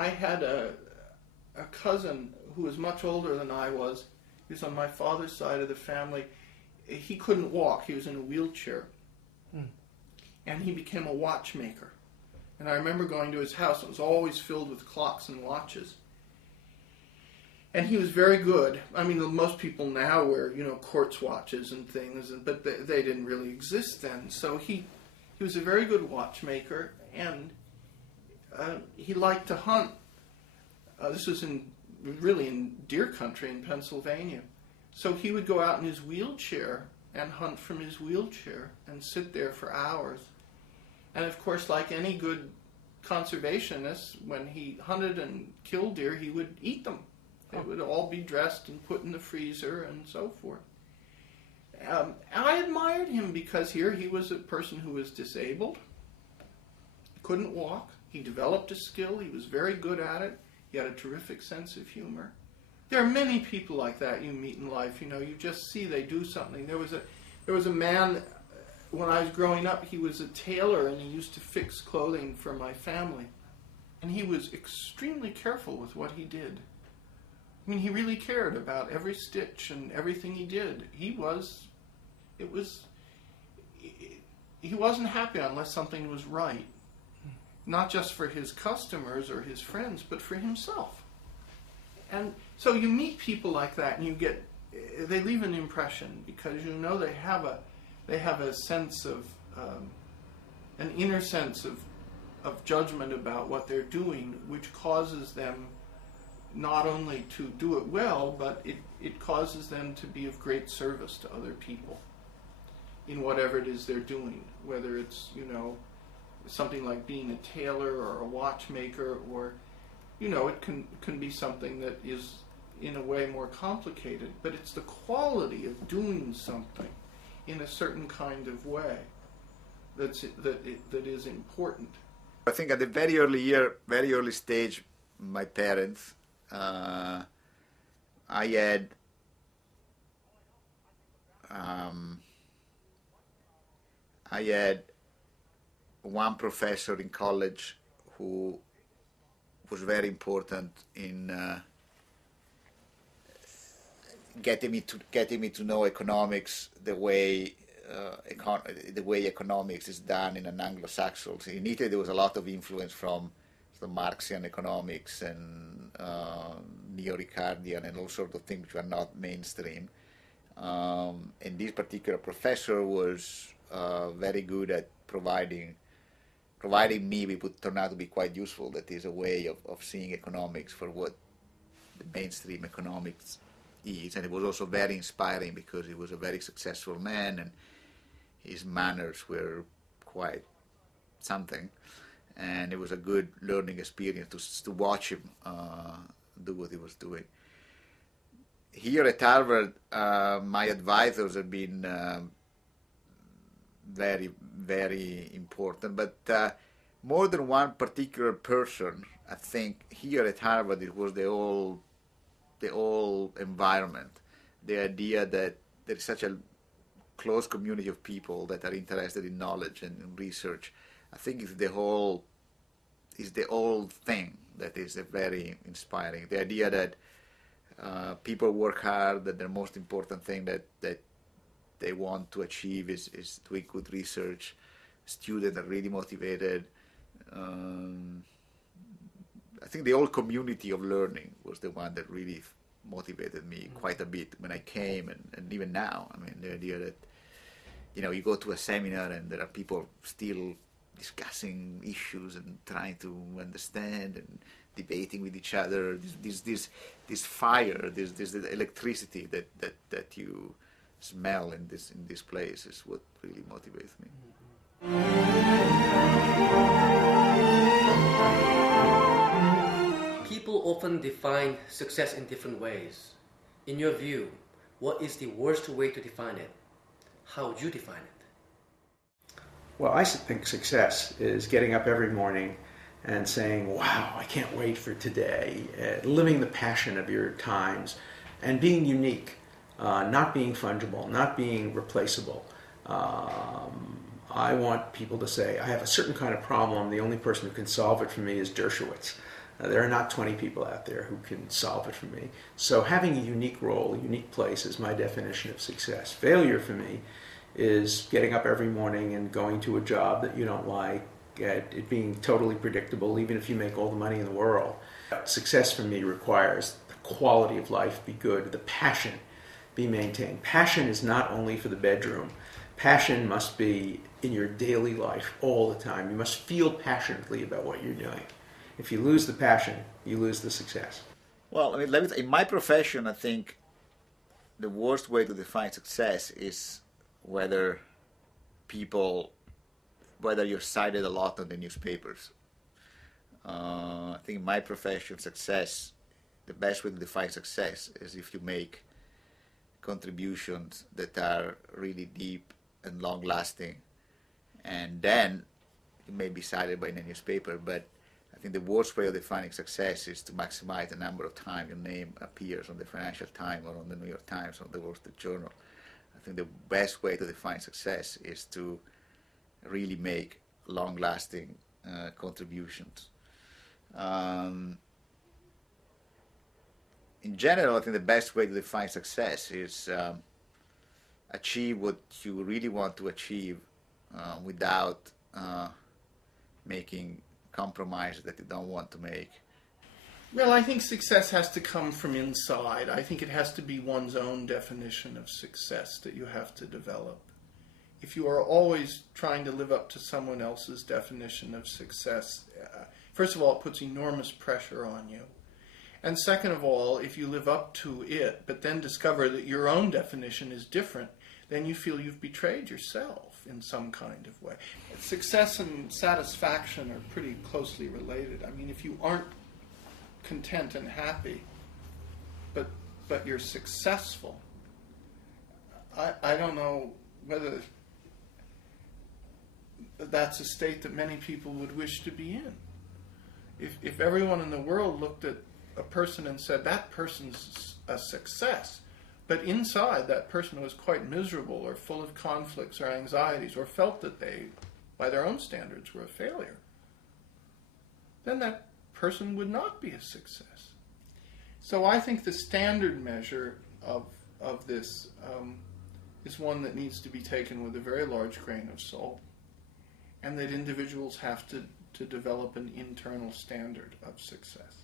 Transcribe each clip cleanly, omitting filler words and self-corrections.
I had a cousin who was much older than I was. He was on my father's side of the family. He couldn't walk. He was in a wheelchair. And he became a watchmaker. And I remember going to his house. It was always filled with clocks and watches. And he was very good. I mean, most people now wear, quartz watches and things, but they didn't really exist then. So he was a very good watchmaker, and he liked to hunt. This was really in deer country in Pennsylvania. So he would go out in his wheelchair and hunt from his wheelchair and sit there for hours. And of course, like any good conservationist, when he hunted and killed deer, he would eat them. They would all be dressed and put in the freezer and so forth. I admired him because here he was a person who was disabled, couldn't walk. He developed a skill. He was very good at it. He had a terrific sense of humor. There are many people like that you meet in life. You just see they do something. There was a man, when I was growing up, he was a tailor and he used to fix clothing for my family. And he was extremely careful with what he did. I mean, he really cared about every stitch and everything he did. He wasn't happy unless something was right. Not just for his customers or his friends, but for himself. And so you meet people like that and they leave an impression because they have a sense of, an inner sense of judgment about what they're doing, which causes them not only to do it well, but it causes them to be of great service to other people in whatever it is they're doing, whether it's, something like being a tailor or a watchmaker, or, it can be something that is in a way more complicated, but it's the quality of doing something in a certain kind of way that is important. I think at the very early stage, my parents, I had one professor in college who was very important in getting me to know economics the way economics is done in an Anglo-Saxon. So in Italy, there was a lot of influence from the Marxian economics and neo-Ricardian and all sorts of things which were not mainstream. And this particular professor was very good at providing me with what turned out to be quite useful. That is a way of seeing economics for what the mainstream economics is. And it was also very inspiring because he was a very successful man and his manners were quite something. And it was a good learning experience to watch him do what he was doing. Here at Harvard, my advisors have been very, very important, but more than one particular person. I think here at Harvard it was the whole environment, the idea that there is such a close community of people that are interested in knowledge and in research. I think it's the whole thing that is very inspiring. The idea that people work hard, that the most important thing that they want to achieve is doing good research. Students are really motivated. I think the whole community of learning was the one that really motivated me quite a bit when I came, and even now. I mean, the idea that you go to a seminar and there are people still discussing issues and trying to understand and debating with each other. This fire, this electricity that you smell in this place is what really motivates me. People often define success in different ways. In your view, what is the worst way to define it? How would you define it? Well, I think success is getting up every morning and saying, wow, I can't wait for today, living the passion of your times, and being unique, not being fungible, not being replaceable. I want people to say, I have a certain kind of problem, the only person who can solve it for me is Dershowitz. There are not 20 people out there who can solve it for me. So having a unique role, a unique place is my definition of success. Failure for me is getting up every morning and going to a job that you don't like, it being totally predictable, even if you make all the money in the world. Success for me requires the quality of life be good, the passion be maintained. Passion is not only for the bedroom. Passion must be in your daily life all the time. You must feel passionately about what you're doing. If you lose the passion, you lose the success. Well, I mean, in my profession, I think the worst way to define success is whether you're cited a lot in the newspapers. I think in my profession, success, the best way to define success is if you make contributions that are really deep and long-lasting, and then it may be cited by the newspaper. But I think the worst way of defining success is to maximize the number of times your name appears on the Financial Times or on the New York Times or the Wall Street Journal. I think the best way to define success is to really make long-lasting contributions. In general, I think the best way to define success is achieve what you really want to achieve without making compromises that you don't want to make. Well, I think success has to come from inside. I think it has to be one's own definition of success that you have to develop. If you are always trying to live up to someone else's definition of success, first of all, it puts enormous pressure on you. And second of all, if you live up to it, but then discover that your own definition is different, then you feel you've betrayed yourself in some kind of way. Success and satisfaction are pretty closely related. I mean, if you aren't content and happy, but you're successful, I don't know whether that's a state that many people would wish to be in. If everyone in the world looked at a person and said, that person's a success, but inside that person was quite miserable or full of conflicts or anxieties or felt that they, by their own standards, were a failure, then that person would not be a success. So I think the standard measure of this is one that needs to be taken with a very large grain of salt, and that individuals have to develop an internal standard of success.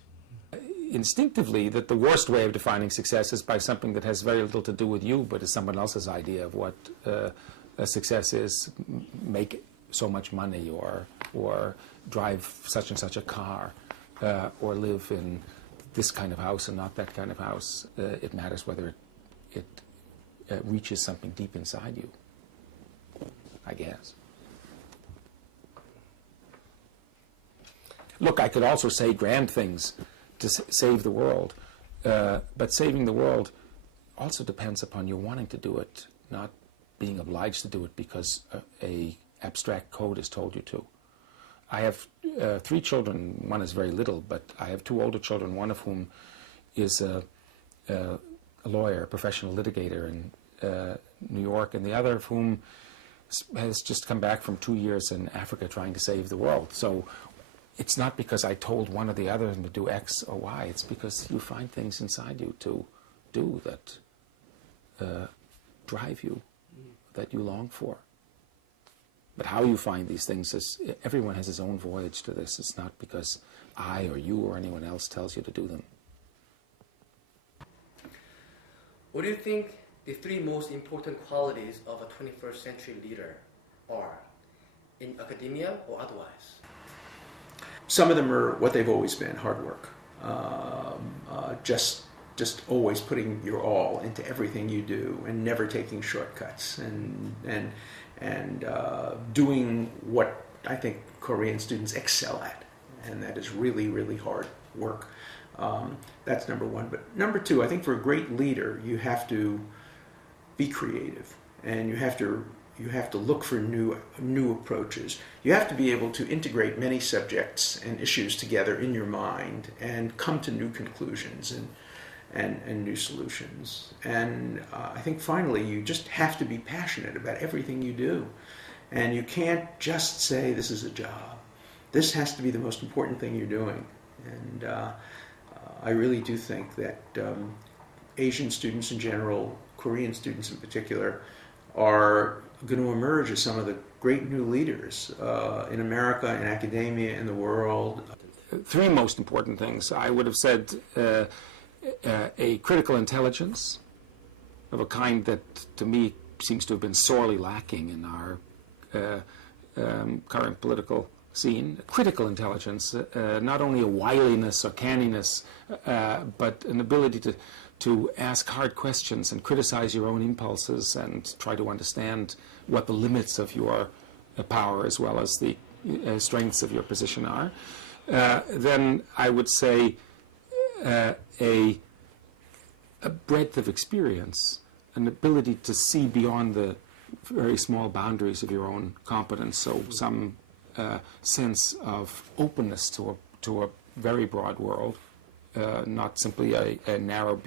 Instinctively, that the worst way of defining success is by something that has very little to do with you, but is someone else's idea of what a success is. Make so much money, or drive such and such a car, or live in this kind of house and not that kind of house. It matters whether it reaches something deep inside you, I guess. Look, I could also say grand things to save the world, but saving the world also depends upon you wanting to do it, not being obliged to do it because a abstract code has told you to. I have 3 children. One is very little, but I have 2 older children, one of whom is a lawyer, a professional litigator in New York, and the other of whom has just come back from 2 years in Africa trying to save the world. So it's not because I told one or the other to do X or Y. It's because you find things inside you to do that drive you, that you long for. But how you find these things is, everyone has his own voyage to this. It's not because I or you or anyone else tells you to do them. What do you think the 3 most important qualities of a 21st century leader are, in academia or otherwise? Some of them are what they've always been: hard work, just always putting your all into everything you do, and never taking shortcuts, and doing what I think Korean students excel at, and that is really, really hard work. That's number 1. But number 2, I think for a great leader, you have to be creative, and you have to look for new approaches. You have to be able to integrate many subjects and issues together in your mind and come to new conclusions and new solutions. And I think finally you just have to be passionate about everything you do. And you can't just say this is a job. This has to be the most important thing you're doing. And I really do think that Asian students in general, Korean students in particular, are going to emerge as some of the great new leaders in America, in academia, in the world. Three most important things. I would have said a critical intelligence of a kind that, to me, seems to have been sorely lacking in our current political scene. Critical intelligence, not only a wiliness or canniness, but an ability to ask hard questions and criticize your own impulses and try to understand what the limits of your power as well as the strengths of your position are. Then I would say a breadth of experience, an ability to see beyond the very small boundaries of your own competence, so some sense of openness to a very broad world, not simply a narrow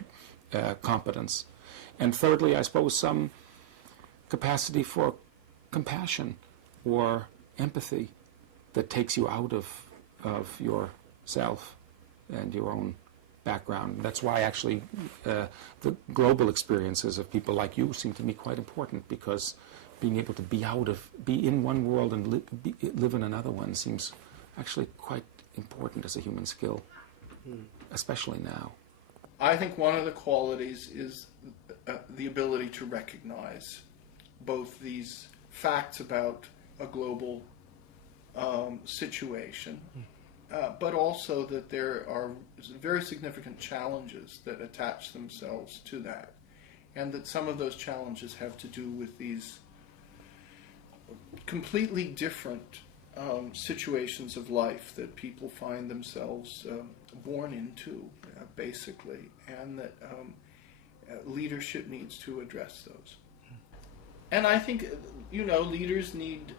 competence. And thirdly, I suppose some capacity for compassion or empathy that takes you out of yourself and your own background. That's why actually the global experiences of people like you seem to me quite important, because being able to be in one world and live in another one seems actually quite important as a human skill, especially now. I think one of the qualities is the ability to recognize both these facts about a global situation, but also that there are very significant challenges that attach themselves to that, and that some of those challenges have to do with these completely different situations of life that people find themselves born into, basically, and that leadership needs to address those. And I think, leaders need